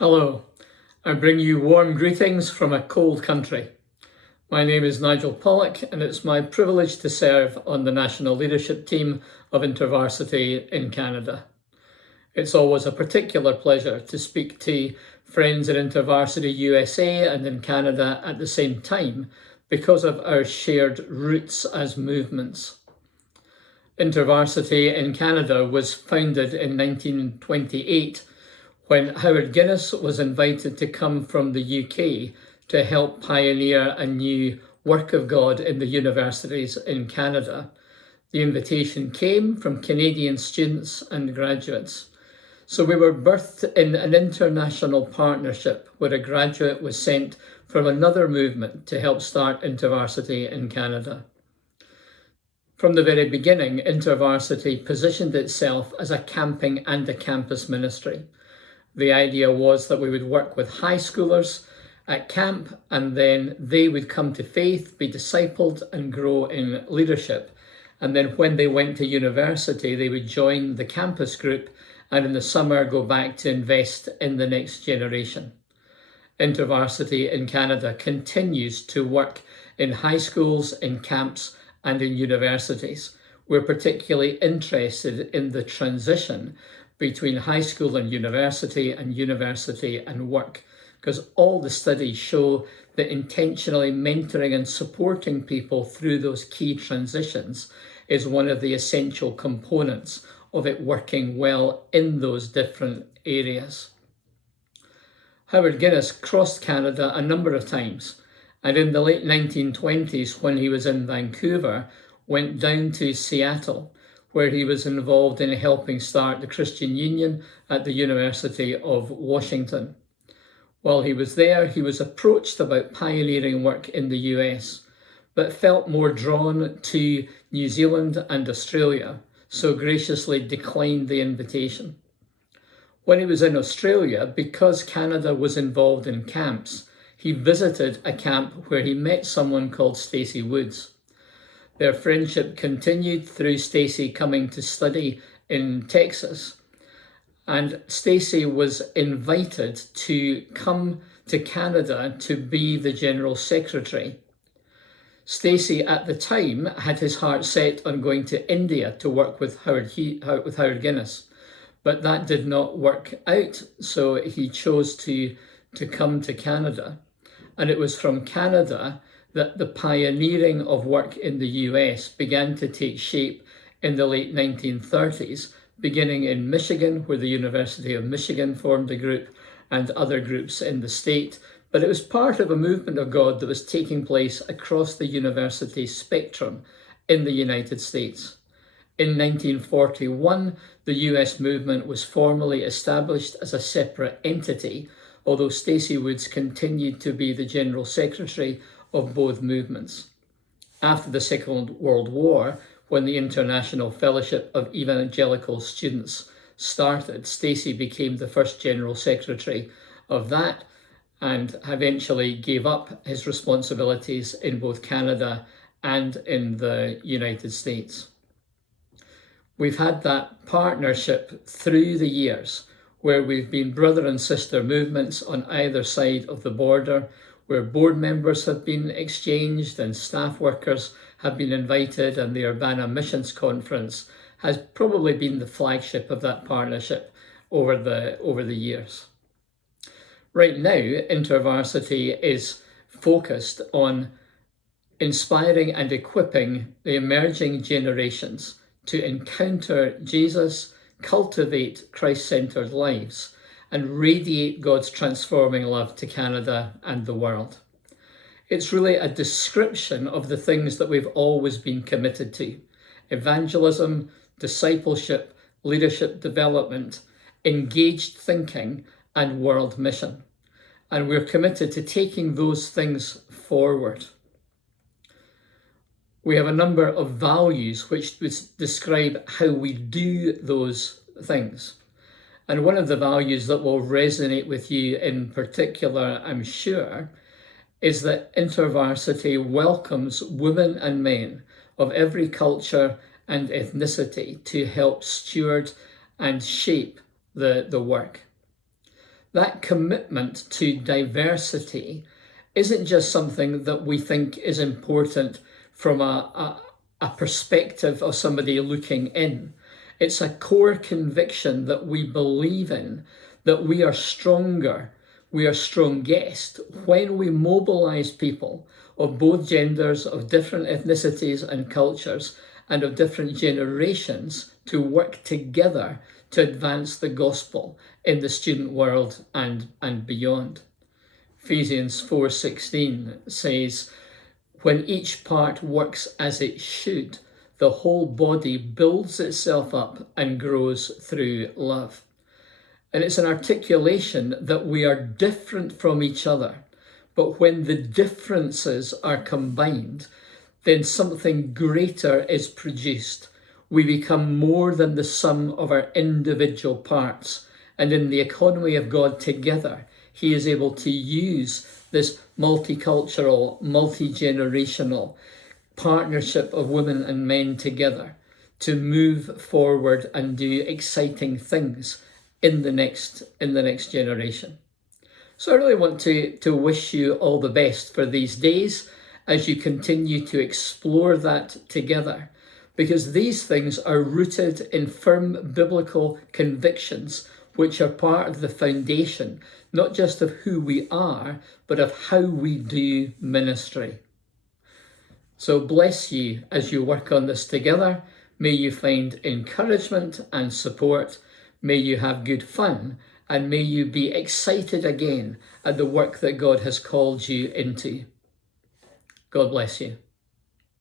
Hello, I bring you warm greetings from a cold country. My name is Nigel Pollock, and it's my privilege to serve on the national leadership team of InterVarsity in Canada. It's always a particular pleasure to speak to friends at InterVarsity USA and in Canada at the same time because of our shared roots as movements. InterVarsity in Canada was founded in 1928 when Howard Guinness was invited to come from the UK to help pioneer a new work of God in the universities in Canada. The invitation came from Canadian students and graduates. So we were birthed in an international partnership where a graduate was sent from another movement to help start InterVarsity in Canada. From the very beginning, InterVarsity positioned itself as a camping and a campus ministry. The idea was that we would work with high schoolers at camp, and then they would come to faith, be discipled and grow in leadership. And then when they went to university, they would join the campus group and in the summer go back to invest in the next generation. InterVarsity in Canada continues to work in high schools, in camps and in universities. We're particularly interested in the transition between high school and university and work, because all the studies show that intentionally mentoring and supporting people through those key transitions is one of the essential components of it working well in those different areas. Howard Guinness crossed Canada a number of times, and in the late 1920s, when he was in Vancouver, went down to Seattle, where he was involved in helping start the Christian Union at the University of Washington. While he was there, he was approached about pioneering work in the US, but felt more drawn to New Zealand and Australia, so graciously declined the invitation. When he was in Australia, because Canada was involved in camps, he visited a camp where he met someone called Stacey Woods. Their friendship continued through Stacey coming to study in Texas. And Stacey was invited to come to Canada to be the General Secretary. Stacey at the time had his heart set on going to India to work with Howard Guinness, but that did not work out, so he chose to come to Canada. And it was from Canada that the pioneering of work in the US began to take shape in the late 1930s, beginning in Michigan, where the University of Michigan formed a group and other groups in the state. But it was part of a movement of God that was taking place across the university spectrum in the United States. In 1941, the US movement was formally established as a separate entity, although Stacey Woods continued to be the General Secretary of both movements. After the Second World War, when the International Fellowship of Evangelical Students started, Stacey became the first General Secretary of that and eventually gave up his responsibilities in both Canada and in the United States. We've had that partnership through the years where we've been brother and sister movements on either side of the border, where board members have been exchanged and staff workers have been invited, and the Urbana Missions Conference has probably been the flagship of that partnership over the years. Right now, InterVarsity is focused on inspiring and equipping the emerging generations to encounter Jesus, cultivate Christ-centered lives, and radiate God's transforming love to Canada and the world. It's really a description of the things that we've always been committed to: evangelism, discipleship, leadership development, engaged thinking, and world mission. And we're committed to taking those things forward. We have a number of values which describe how we do those things. And one of the values that will resonate with you in particular, I'm sure, is that InterVarsity welcomes women and men of every culture and ethnicity to help steward and shape the work. That commitment to diversity isn't just something that we think is important from a perspective of somebody looking in. It's a core conviction that we believe in, that we are stronger, we are strongest when we mobilize people of both genders, of different ethnicities and cultures, and of different generations to work together to advance the gospel in the student world and beyond. Ephesians 4:16 says, when each part works as it should, the whole body builds itself up and grows through love. And it's an articulation that we are different from each other, but when the differences are combined, then something greater is produced. We become more than the sum of our individual parts. And in the economy of God together, He is able to use this multicultural, multi-generational partnership of women and men together to move forward and do exciting things in the next generation. So I really want to wish you all the best for these days as you continue to explore that together, because these things are rooted in firm biblical convictions, which are part of the foundation, not just of who we are, but of how we do ministry. So bless you as you work on this together. May you find encouragement and support. May you have good fun, and may you be excited again at the work that God has called you into. God bless you.